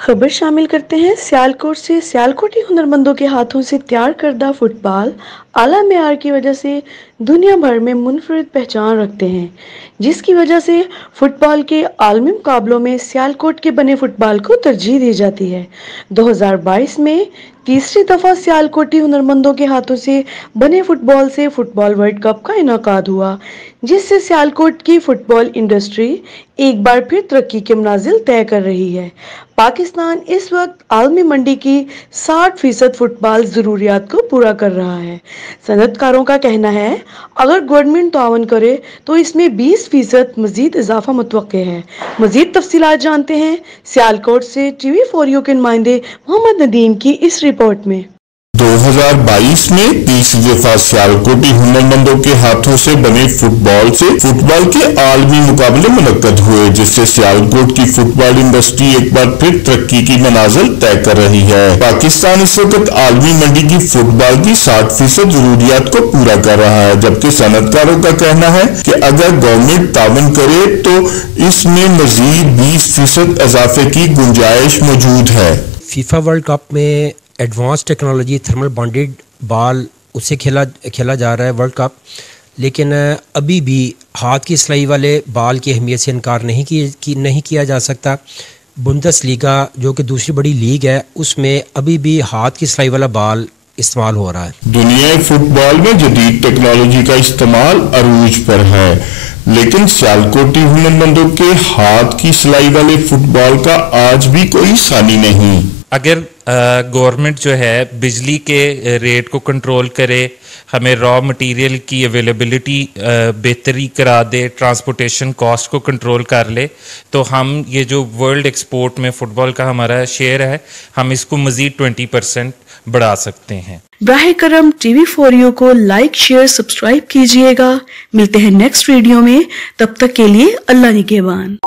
खबर शामिल करते हैं सियालकोट से। सियालकोटी हुनरमंदों के हाथों से तैयार करदा फुटबॉल आला मेयार की वजह से दुनिया भर में मुनफरिद पहचान रखते हैं, जिसकी वजह से फुटबॉल के आलमी मुकाबलों में सियालकोट के बने फुटबॉल को तरजीह दी जाती है। 2022 में तीसरी दफा सियालकोटी हुनरमंदों के हाथों से बने फुटबॉल से फुटबॉल वर्ल्ड कप का इनेकाद हुआ, जिससे सियालकोट की फुटबॉल इंडस्ट्री एक बार फिर तरक्की के मनाजिल तय कर रही है। पाकिस्तान इस वक्त आलमी मंडी की 60% फुटबॉल ज़रूरियात को पूरा कर रहा है। सनअतकारों का कहना है अगर गवर्नमेंट तावन करे तो इसमें 20% मजीद इजाफा मुतवक्के है। मजीद तफसीलात जानते हैं सियालकोट से TV4U के नुमाइंदे मोहम्मद नदीम की इस रिपोर्ट में। 2022 में तीसरी दफा सियालकोटी हुनरमंदों के हाथों से बने फुटबॉल से फुटबॉल के आलमी मुकाबले मुनक्कद हुए, जिससे सियालकोट की फुटबॉल इंडस्ट्री एक बार फिर तरक्की की मनाजिल तय कर रही है। पाकिस्तान इस वक्त आलमी मंडी की फुटबॉल की 60% जरूरियात को पूरा कर रहा है, जबकि सनअतकारों का कहना है कि अगर गवर्नमेंट तावन करे तो इसमें मजीद 20% इजाफे की गुंजाइश मौजूद है। फीफा वर्ल्ड कप में advance technology thermal bonded ball उससे खेला जा रहा है वर्ल्ड कप, लेकिन अभी भी हाथ की सिलाई वाले बॉल की अहमियत से इनकार नहीं किया जा सकता। बुंदेसलीगा जो कि दूसरी बड़ी लीग है, उसमें अभी भी हाथ की सिलाई वाला बॉल इस्तेमाल हो रहा है। दुनिया फुटबॉल में जदीद टेक्नोलॉजी का इस्तेमाल अरूज पर है, लेकिन सियालकोटी हुनरमंदों के हाथ की सिलाई वाले फुटबॉल का आज भी कोई सानी नहीं। अगर गवर्नमेंट जो है बिजली के रेट को कंट्रोल करे, हमें रॉ मटेरियल की अवेलेबिलिटी बेहतरी करा दे, ट्रांसपोर्टेशन कॉस्ट को कंट्रोल कर ले, तो हम ये जो वर्ल्ड एक्सपोर्ट में फुटबॉल का हमारा शेयर है, हम इसको मजीद 20% बढ़ा सकते हैं। बराह करम TV4U को लाइक, शेयर, सब्सक्राइब कीजिएगा। मिलते हैं नेक्स्ट वीडियो में, तब तक के लिए अल्लाह निगहबान।